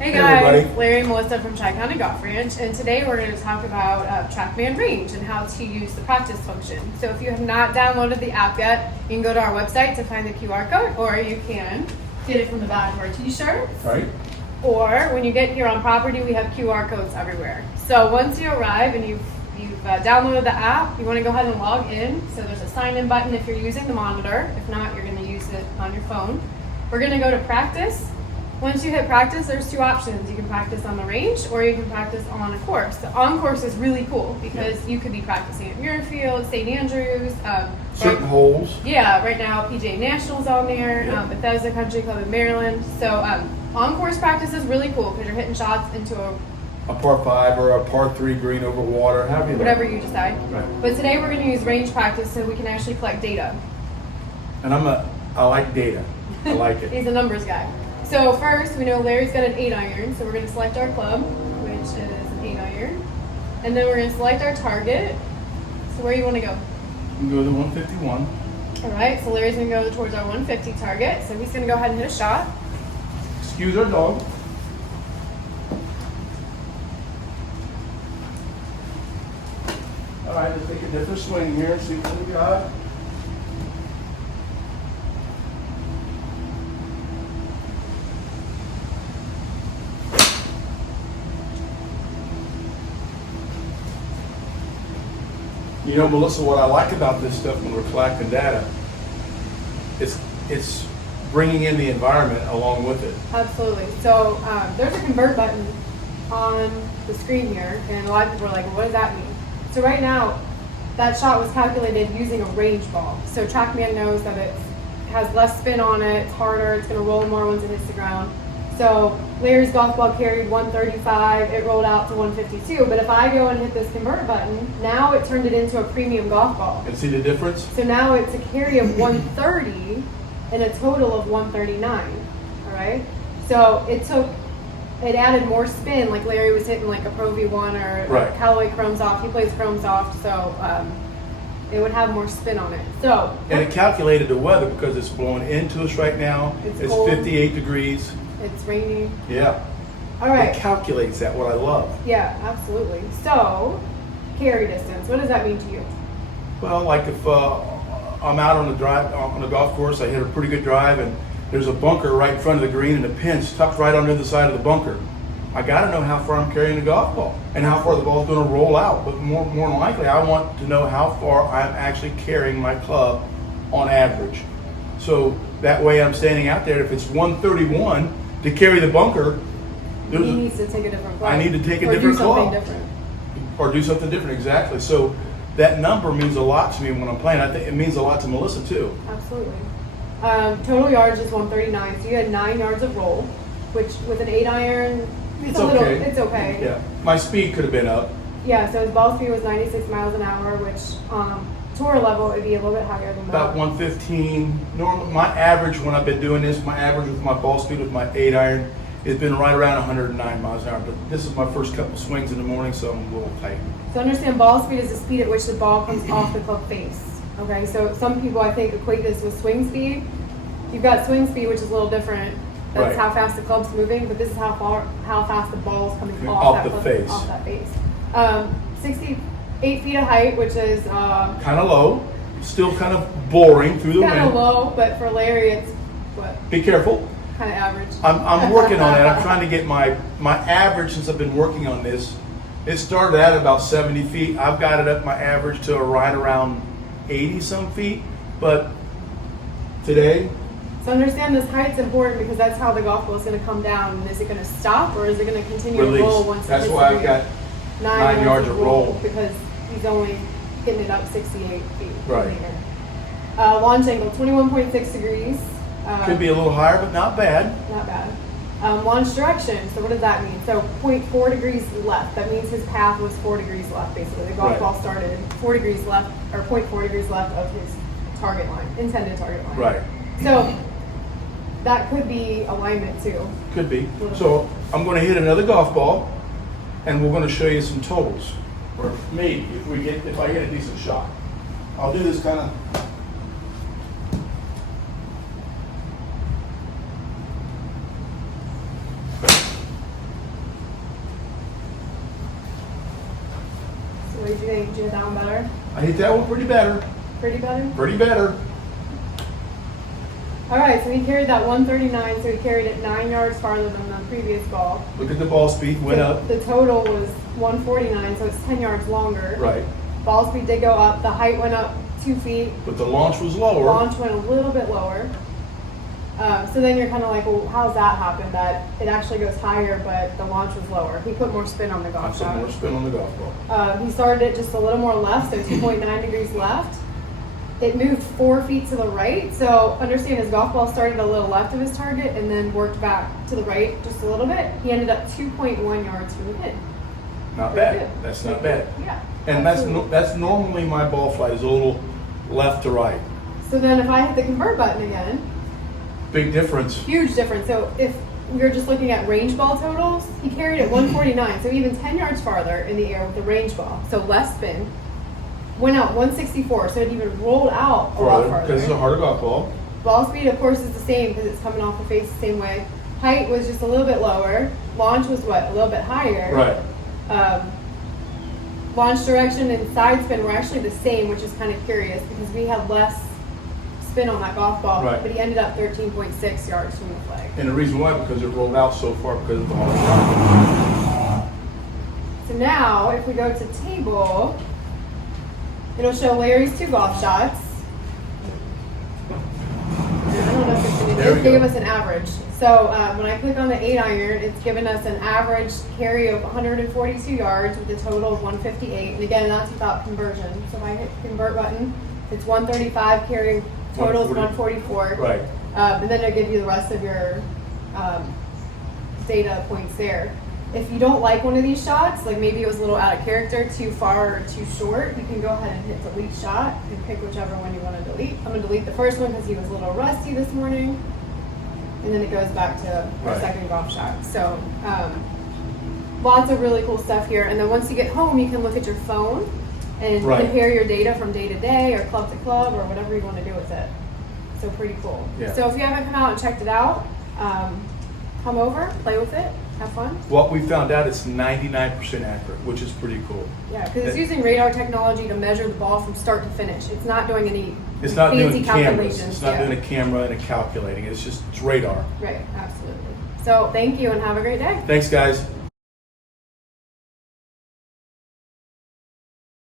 Hey guys, everybody. Larry and Melissa from Tri-County Golf Ranch, and today we're going to talk about TrackMan Range and how to use the practice function. So if you have not downloaded the app yet, you can go to our website to find the QR code, or you can get it from the back of our t-shirts. Right. Or when you get here on property, we have QR codes everywhere. So once you arrive and you've downloaded the app, you want to go ahead and log in. So there's a sign-in button if you're using the monitor. If not, you're going to use it on your phone. We're going to go to practice. Once you hit practice, there's two options. You can practice on the range or you can practice on a course. The on course is really cool because you could be practicing at Muirfield, St. Andrews. Certain holes. Yeah, right now PGA National's on there, Bethesda Country Club in Maryland. So on course practice is really cool because you're hitting shots into A par 5 or a par 3 green over water, however you whatever like. you decide. Right. But today we're going to use range practice so we can actually collect data. And I like data. I like it. He's a numbers guy. So first, we know Larry's got an 8-iron, so we're going to select our club, which is an 8-iron. And then we're going to select our target. So where do you want to go? We can go to 151. All right, so Larry's going to go towards our 150 target. So he's going to go ahead and hit a shot. Excuse our dog. All right, let's take a different swing here and see what we got. You know, Melissa, what I like about this stuff when we're collecting data, it's bringing in the environment along with it. Absolutely. So there's a convert button on the screen here, and a lot of people are like, well, what does that mean? So right now, that shot was calculated using a range ball. So TrackMan knows that it has less spin on it, it's harder, it's going to roll more once it hits the ground. So Larry's golf ball carried 135, it rolled out to 152. But if I go and hit this convert button, now it turned it into a premium golf ball. And see the difference? So now it's a carry of 130 and a total of 139. All right. So it added more spin, like Larry was hitting like a Pro V1 or Right. Callaway Chrome Soft. He plays Chrome Soft, so it would have more spin on it. So And it calculated the weather because it's blowing into us right now. It's It's cold. 58 degrees. it's raining. Yeah. All right. It calculates that, what I love. Yeah, absolutely. So carry distance. What does that mean to you? Well, like if I'm out on the golf course, I hit a pretty good drive and there's a bunker right in front of the green and the pin's tucked right under the side of the bunker. I got to know how far I'm carrying the golf ball and how far the ball's going to roll out. But more than likely, I want to know how far I'm actually carrying my club on average. So that way I'm standing out there. If it's 131 to carry the bunker, He needs to take a different club. I need to take a or different do something club. different. or do something different, exactly. So that number means a lot to me when I'm playing. I think it means a lot to Melissa too. Absolutely. Total yards is 139, so you had 9 yards of roll, which with an 8-iron, It's a little, okay. it's okay. Yeah, my speed could have been up. Yeah, so his ball speed was 96 miles an hour, which tour level would be a little bit higher than that. About 115. Normal. My average when I've been doing this, my average with my ball speed with my 8-iron, has been right around 109 miles an hour. But this is my first couple swings in the morning, so I'm a little tight. So understand ball speed is the speed at which the ball comes off the club face. Okay, so some people I think equate this with swing speed. You've got swing speed, which is a little different. That's Right. how fast the club's moving, but this is how fast the ball's coming Off off that the club, face. off that face. 68 feet of height, which is Kind of low, still kind of boring through the kind of wind. low, but for Larry, it's what, Be careful. kind of average. I'm working on it. I'm trying to get my average since I've been working on this. It started at about 70 feet. I've got it up my average to right around 80 some feet. But today, So understand this height's important because that's how the golf ball is going to come down. And is it going to stop or is it going to continue release. to roll once That's it hits why the I've got green? 9 yards of roll. Because he's only getting it up 68 feet. Right. Launch angle 21.6 degrees. could be a little higher, but not bad. Not bad. Launch direction. So what does that mean? So 0.4 degrees left. That means his path was 4 degrees left, basically. The golf Right. ball started 4 degrees left, or 0.4 degrees left of his target line, intended target line. Right. So that could be alignment too. Could be. So I'm going to hit another golf ball, and we're going to show you some totals. Or maybe if I get a decent shot. I'll do this kind of. did you think? Did you hit that one better? I hit that one pretty better. Pretty better? Pretty better. All right, so he carried that 139, so he carried it 9 yards farther than the previous ball. Look at the ball speed, went up. The total was 149, so it's 10 yards longer. Right. Ball speed did go up. The height went up 2 feet. But the launch was lower. Launch went a little bit lower. So then you're kind of like, well, how's that happen? That it actually goes higher, but the launch was lower. He put more spin on the I golf put shot. more spin on the golf ball. He started it just a little more left, so 2.9 degrees left. It moved 4 feet to the right. So understand his golf ball started a little left of his target and then worked back to the right just a little bit. He ended up 2.1 yards from the pin. Not Very bad. good. That's not bad. Yeah. And that's normally my ball flight is a little left to right. So then if I hit the convert button again, Big difference. huge difference. So if we were just looking at range ball totals, he carried it 149, so even 10 yards farther in the air with the range ball, so less spin. Went out 164, so it even rolled out a lot farther. Because it's a harder golf ball. Ball speed, of course, is the same because it's coming off the face the same way. Height was just a little bit lower. Launch was what? A little bit higher. Right. Launch direction and side spin were actually the same, which is kind of curious because we had less spin on that golf ball, Right. but he ended up 13.6 yards from the flag. And the reason why, because it rolled out so far because of the harder shot. So now, if we go to table, it'll show Larry's 2 golf shots. And I don't know if it's going There we to give go. us an average. So when I click on the 8-iron, it's given us an average carry of 142 yards with a total of 158. And again, that's without conversion. So if I hit the convert button, it's 135 carry, total is 144. Right. And then it'll give you the rest of your data points there. If you don't like one of these shots, like maybe it was a little out of character, too far or too short, you can go ahead and hit delete shot and pick whichever one you want to delete. I'm going to delete the first one because he was a little rusty this morning. And then it goes back to our Right. second golf shot. So lots of really cool stuff here. And then once you get home, you can look at your phone and Right. compare your data from day to day or club to club or whatever you want to do with it. So pretty cool. Yeah. So if you haven't come out and checked it out, come over, play with it, have fun. What we found out, it's 99% accurate, which is pretty cool. Yeah, because it's using radar technology to measure the ball from start to finish. It's not doing any It's not fancy doing cameras. calculations. It's not Yeah. doing a camera and a calculating. It's radar. Right, absolutely. So thank you and have a great day. Thanks, guys.